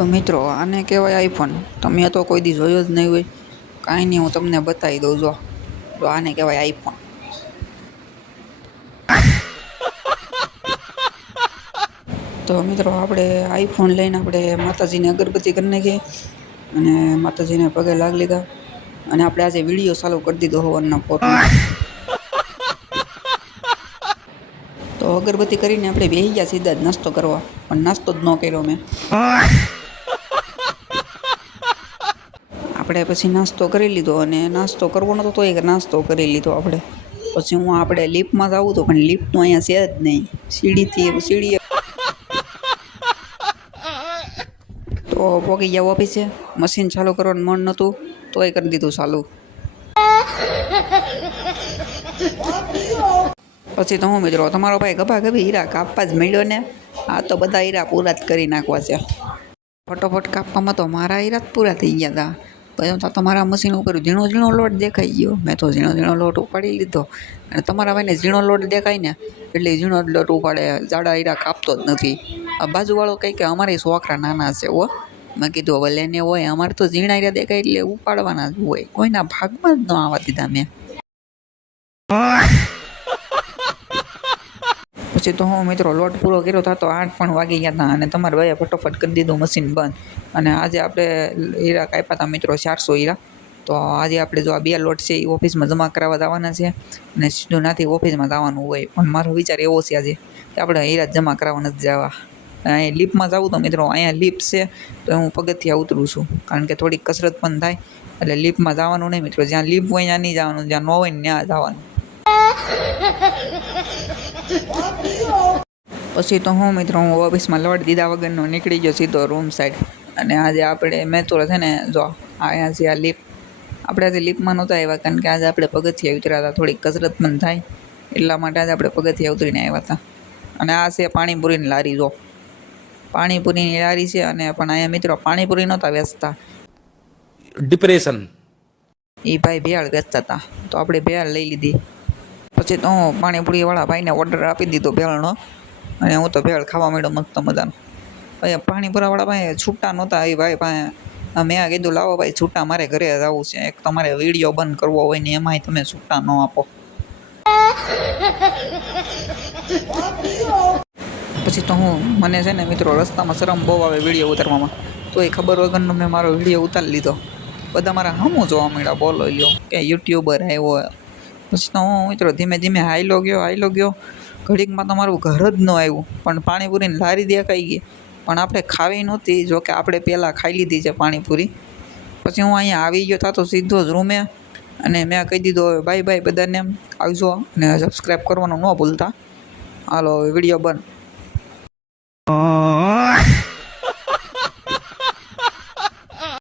તો મિત્રો આને કહેવાય આઈફોન. તમે તો કોઈ દી જોયો જ નહીં હોય. કાંઈ નહીં, હું તમને બતાવી દઉં. જો આને કહેવાય આઈફોન. તો મિત્રો આપણે આઈફોન લઈને આપણે માતાજીને અગરબત્તી કરી નાખીએ અને માતાજીને પગે લાગી લીધા અને આપણે આજે વિડીયો ચાલુ કરી દીધો હવનના પોરમાં. તો અગરબત્તી કરીને આપણે બેસી ગયા સીધા જ નાસ્તો કરવા, પણ નાસ્તો જ ન કર્યો મેં. આપણે પછી નાસ્તો કરી લીધો અને નાસ્તો કરવો નતો તો એક નાસ્તો કરી લીધો આપણે. પછી આપણે લિફ્ટમાં જ આવું તો પણ લિફ્ટનું અહીંયા છે જ નહીં. સીડીએ તો પોગી ગયા ઓફિસે. મશીન ચાલુ કરવાનું મન નહોતું તોય કરી દીધું ચાલુ. પછી તો હું મિત્રો તમારો ભાઈ ગભા ગભી હીરા કાપવા જ મળ્યો ને. આ તો બધા હીરા પૂરા જ કરી નાખવા છે. ફટોફટ કાપવામાં તો મારા હીરા જ પૂરા થઈ ગયા હતા. પછી તમારા મશીન ઉપર ઝીણો ઝીણો લોટ દેખાઈ ગયો. મેં તો ઝીણો ઝીણો લોટ ઉપાડી લીધો અને તમારા ભાઈને ઝીણો લોટ દેખાય ને એટલે ઝીણો જ લોટ ઉપાડે. જાડા હીરા કાપતો જ નથી. આ બાજુવાળો કંઈ કે અમારે છોકરા નાના છે હો. મેં કીધું હવે લેને હોય, અમારે તો ઝીણા હીરા દેખાય એટલે ઉપાડવાના જ હોય. કોઈના ભાગમાં જ ન આવવા દીધા મેં. પછી તો હું મિત્રો લોટ પૂરો કર્યો થતો 8 પણ વાગી ગયા હતા અને તમારા ભાઈએ ફટોફટ કરી દીધું મશીન બંધ. અને આજે આપણે હીરા કાપ્યા હતા મિત્રો 400 હીરા. તો આજે આપણે જો આ 2 લોટ છે એ ઓફિસમાં જમા કરાવવા જવાના છે અને સીધું નાથી ઓફિસમાં જવાનું હોય. પણ મારો વિચાર એવો છે આજે કે આપણે હીરા જમા કરાવવા નથી જવા. અહીં લિફ્ટમાં જવું તો મિત્રો અહીંયા લિફ્ટ છે તો હું પગથિયાં ઉતરું છું, કારણ કે થોડીક કસરત પણ થાય. એટલે લિફ્ટમાં જવાનું નહીં મિત્રો. જ્યાં લિફ્ટ હોય ત્યાં નહીં જવાનું, જ્યાં ન હોય ને ત્યાં જવાનું. પછી તો હું મિત્રો ઓફિસમાં લોટ દીધા વગરનો નીકળી ગયો સીધો રૂમ સાઈડ. અને આજે આપણે મેં તો છે ને જો અહીંયા છે આ લિફ્ટ. આપણે આજે લિફ્ટમાં નહોતા આવ્યા કારણ કે આજે આપણે પગથિયાં ઉતર્યા હતા. થોડીક કસરત પણ થાય એટલા માટે આજે આપણે પગથિયાં ઉતરીને આવ્યા હતા. અને આ છે પાણીપુરીની લારી. જો પાણીપુરીની લારી છે અને પણ અહીંયા મિત્રો પાણીપુરી નહોતા વેચતા. ડિપ્રેશન એ ભાઈ ભેળ વેચતા હતા તો આપણે ભેળ લઈ લીધી. પછી તો હું પાણીપુરીવાળા ભાઈને ઓર્ડર આપી દીધો ભેળનો અને હું તો ભેળ ખાવા માંડ્યો મસ્ત મજાનો. ભાઈ પાણીપુરાવાળા ભાઈ છૂટા નહોતા. એ ભાઈ પાસે મેં કીધું લાવો ભાઈ છૂટા, મારે ઘરે જવું છે. એક તમારે વિડીયો બંધ કરવો હોય ને એમાંય તમે છૂટા ન આપો. પછી તો મને છે ને મિત્રો રસ્તામાં શરમ બહુ આવે વિડીયો ઉતારવામાં. તો એ ખબર વગરનો મેં મારો વિડીયો ઉતારી લીધો. બધા મારા સામું જોવા મળ્યા, બોલો લ્યો કે યુટ્યુબર આવ્યો. પછી તો હું મિત્રો ધીમે ધીમે હાઈલો ગયો. ઘડીકમાં તો મારું ઘર જ ન આવ્યું, પણ પાણીપુરીની લારી દેખાઈ ગઈ. પણ આપણે ખાવી નહોતી, જો કે આપણે પહેલાં ખાઈ લીધી છે પાણીપુરી. પછી હું અહીંયા આવી ગયો થતો સીધો જ રૂમે અને મેં કહી દીધું હવે બાય બધાને આવજો અને સબસ્ક્રાઈબ કરવાનું ન ભૂલતા. હાલો વિડીયો બંધ.